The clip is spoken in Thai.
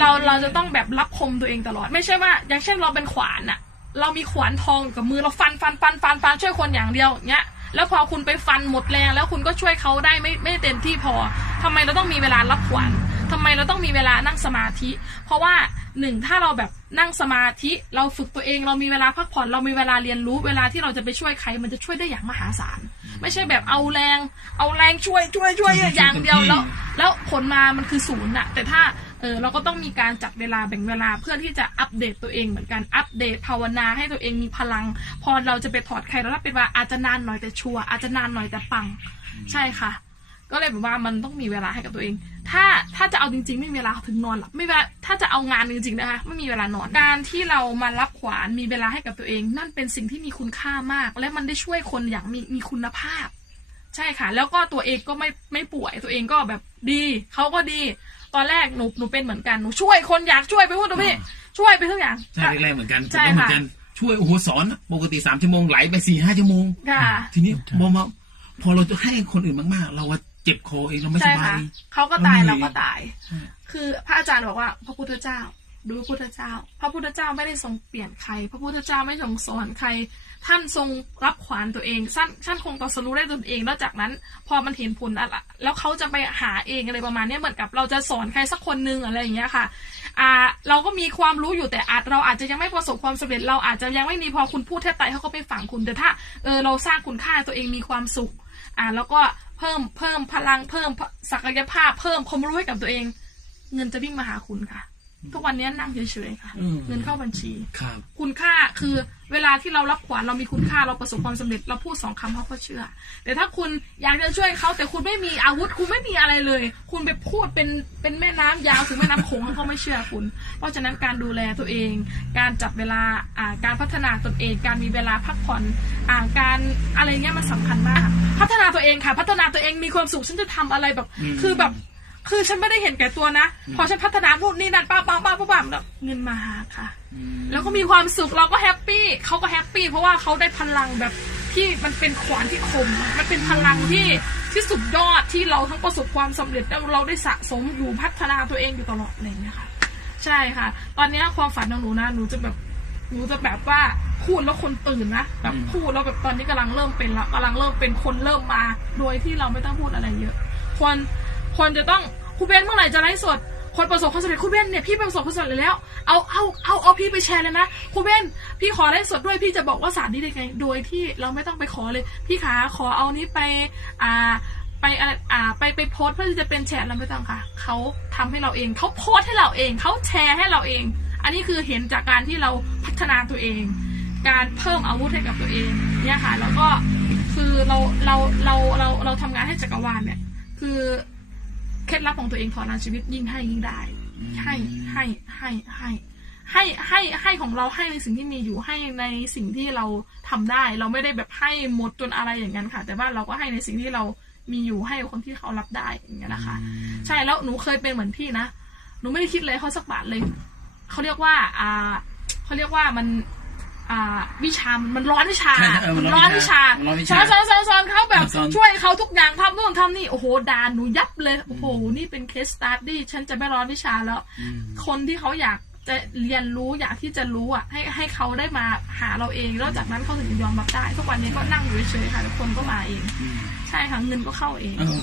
เราเราจะต้องแบบรับคมตัวเองตลอด ไม่ใช่ว่า อย่างเช่นเราเป็นขวานอะเรามีขวานทองกับมือเราฟันฟันฟันฟันฟันช่วยคนอย่างเดียวอย่างเงี้ยแล้วพอคุณไปฟันหมดแรงแล้วคุณก็ช่วยเขาได้ไม่ไม่เต็มที่พอทำไมเราต้องมีเวลารับขวานทำไมเราต้องมีเวลานั่งสมาธิ เพราะว่าหนึ่งถ้าเราแบบนั่งสมาธิเราฝึกตัวเอง เรามีเวลาพักผ่อนเรามีเวลาเรียนรู้ เวลาที่เราจะไปช่วยใครมันจะช่วยได้อย่างมหาศาล ไม่ใช่แบบเอาแรง เอาแรงช่วยช่วยช่วยอย่างเดียวแล้ว แล้วผลมามันคือศูนย์อะแต่ถ้า เออเราก็ต้องมีการจัดเวลาแบ่งเวลาเพื่อที่จะอัปเดตตัวเองเหมือนกันอัปเดตภาวนาให้ตัวเองมีพลัง พอเราจะไปถอดใครแล้วเป็นว่าอาจจะนานหน่อยแต่ชัวร์อาจจะนานหน่อยแต่ปัง ใช่ค่ะ ก็เลยแบบว่ามันต้องมีเวลาให้กับตัวเอง ถ้าถ้าจะเอาจริง ๆ ไม่มีเวลาถึงนอนหลับไม่เวลาถ้าจะเอางานจริงๆนะคะไม่มีเวลานอนการที่เรามารับขวานมีเวลาให้กับตัวเอง นั่นเป็นสิ่งที่มีคุณค่ามาก และมันได้ช่วยคนอย่างมีมีคุณภาพ ใช่ค่ะ แล้วก็ตัวเองก็ไม่ไม่ป่วยตัวเองก็แบบดีเขาก็ดี ตอนแรกหนูหนูเป็นเหมือนกันหนูช่วยคนอยากช่วยไปพูดตรงนี้ช่วยไปทุกอย่าง ใช่แรกๆเหมือนกันใช่ผมก็เหมือนค่ะกันช่วยโอ้โหสอนปกติสามชั่วโมงไหลไปสี่ห้าชั่วโมง ค่ะ ทีนี้พอมาพอเราจะให้คนอื่นมากๆ เราว่าเจ็บคอเองเราไม่สใช่บาค่ะย เขาก็ตายเราเราเหนื่อยก็ตาย คือพระอาจารย์บอกว่าพระพุทธเจ้า ดูพระพุทธเจ้า พระพุทธเจ้าไม่ได้ทรงเปลี่ยนใคร พระพุทธเจ้าไม่ทรงสอนใคร ท่านทรงรับขวานตัวเองท่านท่านคงตรัสรู้ได้ตนเอง แล้วจากนั้น พอมันเห็นผลอะไรแล้วเขาจะไปหาเองอะไรประมาณนี้เหมือนกับเราจะสอนใครสักคนนึงอะไรอย่างเงี้ยค่ะอ่าเราก็มีความรู้อยู่แต่อาจเราอาจจะยังไม่ประสบความสำเร็จเราอาจจะยังไม่มีพอคุณพูดแทบตายเขาก็ไม่ฟังคุณแต่ถ้าเออเราสร้างคุณค่าตัวเองมีความสุขอ่าแล้วก็เพิ่มเพิ่มพลังเพิ่มศักยภาพเพิ่มความรู้ให้กับตัวเอง เงินจะวิ่งมาหาคุณค่ะ ทุกวันนี้นั่งเฉยๆค่ะ อืม เงินเข้าบัญชี ครับ คุณค่าคือเวลาที่เรารับขวัญเรามีคุณค่าเราประสบความสำเร็จเราพูดสองคำเขาก็เชื่อ แต่ถ้าคุณอยากจะช่วยเขาแต่คุณไม่มีอาวุธคุณไม่มีอะไรเลย คุณไปพูดเป็นเป็นแม่น้ำยาวถึงแม่น้ำโขงเขาก็ไม่เชื่อคุณ เพราะฉะนั้นการดูแลตัวเอง การจับเวลาอ่าการพัฒนาตนเอง การมีเวลาพักผ่อนอ่าการอะไรเงี้ยมันสำคัญมาก พัฒนาตัวเองค่ะ พัฒนาตัวเองมีความสุขฉันจะทำอะไรแบบอืมคือแบบ คือฉันไม่ได้เห็นแก่ตัวนะ พอฉันพัฒนานู่นนี่นั่นป้าป้าป้าป้าป้าแบบเงินมาหาค่ะ แล้วก็มีความสุขเราก็แฮปปี้เขาก็แฮปปี้เพราะว่าเขาได้พลังแบบที่มันเป็นขวานที่คม มันเป็นพลังที่ที่สุดยอดที่เราทั้งประสบความสำเร็จแล้วเราได้สะสมอยู่พัฒนาตัวเองอยู่ตลอดอะไรอย่างเงี้ยค่ะ ใช่ค่ะ ตอนเนี้ยความฝันของหนูนะหนูจะแบบหนูจะแบบว่าพูดแล้วคนตื่นนะแบบอืมพูดแล้วแบบตอนนี้กำลังเริ่มเป็นแล้วกำลังเริ่มเป็นคนเริ่มมา โดยที่เราไม่ต้องพูดอะไรเยอะ คน คนจะต้องครูเบนเมื่อไหร่จะไลฟ์สด คนประสบความสำเร็จครูเบนเนี่ยพี่ประสบความสำเร็จแล้วเอาเอาเอาเอาพี่ไปแชร์เลยนะครูเบนพี่ขอไลฟ์สดด้วยพี่จะบอกว่าสารนี้ได้ไง โดยที่เราไม่ต้องไปขอเลย พี่ขาขอเอานี้ไปอ่าไปอ่าอ่าไปไปโพสเพื่อที่จะเป็นแชร์เราไม่ต้องค่ะเขาทำให้เราเองเขาโพสให้เราเองเขาแชร์ให้เราเอง อันนี้คือเห็นจากการที่เราพัฒนาตัวเอง การเพิ่มอาวุธให้กับตัวเองเนี่ยค่ะแล้วก็คือเราเราเราเราเราทำงานให้จักรวาลเนี่ยคือ เคล็ดลับของตัวเองถอนชีวิตยิ่งให้ยิ่งได้ ให้ให้ให้ให้ให้ให้ให้ของเราให้ในสิ่งที่มีอยู่ให้ในสิ่งที่เราทำได้ เราไม่ได้แบบให้หมดจนอะไรอย่างนั้นค่ะ แต่ว่าเราก็ให้ในสิ่งที่เรามีอยู่ให้กับคนที่เขารับได้อย่างเงี้ยนะคะ ใช่แล้วหนูเคยเป็นเหมือนพี่นะหนูไม่ได้คิดเลยเขาสักบาทเลยเขาเรียกว่า อ่าเขาเรียกว่ามันอ่า วิชามันมันร้อนวิชาใช่เออมันร้ร้ออนนวิวิชาชามันร้อนวิสชาอนสอนสอนสอนเขาแบบสอนช่วยเขาทุกอย่างทำนู่นทำนี่ โอ้โหด่าหนูยับเลย โอ้โห นี่เป็นเคสสตาร์ดี้ฉันจะไม่ร้อนวิชาแล้วอืมคนที่เขาอยากจะเรียนรู้อยากที่จะรู้อะ ให้ให้เขาได้มาหาเราเองแล้วจากนั้นเขาถึงจะยอมรับได้ทุกวันนี้ก็นั่งอยู่เฉยๆค่ะทุกคนก็มาเองอืมใช่ค่ะเงินก็เข้าเองเออ